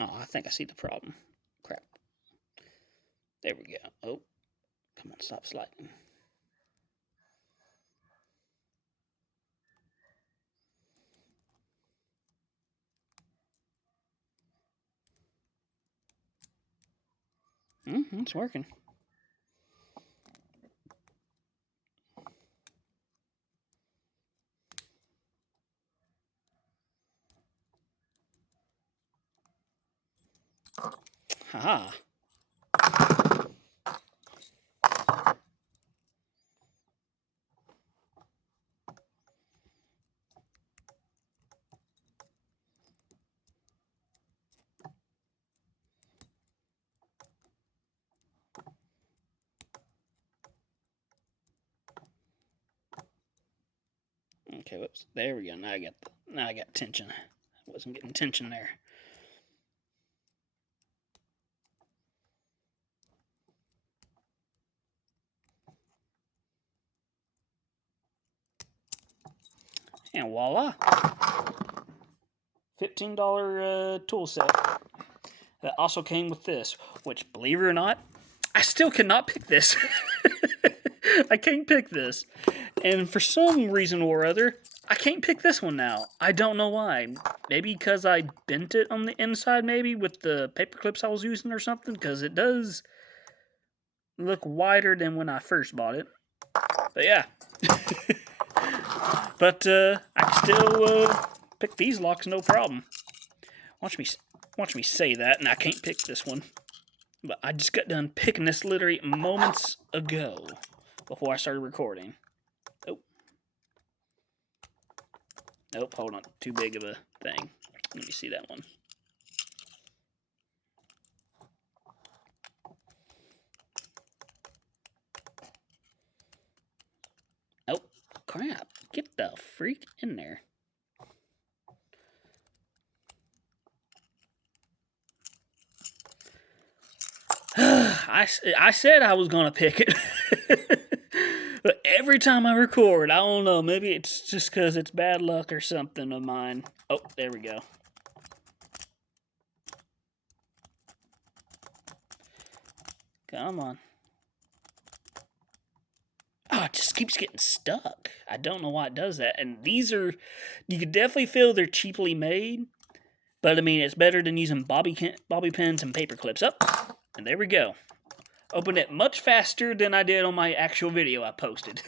Oh, I think I see the problem. Crap. There we go. Oh, come on, stop sliding. It's working. Haha. Okay, whoops. There we go. Now I got tension. I wasn't getting tension there. And voila. $15 tool set. That also came with this, which, believe it or not, I still cannot pick this. I can't pick this. And for some reason or other, I can't pick this one now. I don't know why. Maybe because I bent it on the inside, maybe, with the paper clips I was using or something, because it does look wider than when I first bought it. But yeah. But I can still pick these locks no problem. Watch me say that, and I can't pick this one. But I just got done picking this literally moments ago before I started recording. Oh. Nope, hold on. Too big of a thing. Let me see that one. Oh, crap. Get the freak in there. I said I was going to pick it. But every time I record, I don't know, maybe it's just because it's bad luck or something of mine. Oh, there we go. Come on. Oh, it just keeps getting stuck. I don't know why it does that. And these are, you can definitely feel they're cheaply made. But I mean, it's better than using bobby pins and paper clips. Up, and there we go. Opened it much faster than I did on my actual video I posted.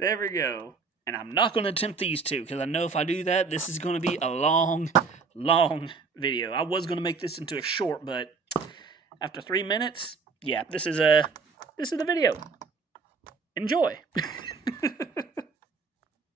There we go. And I'm not going to attempt these two, because I know if I do that, this is going to be a long, long video. I was going to make this into a short, but after 3 minutes, yeah, this is the video. Enjoy.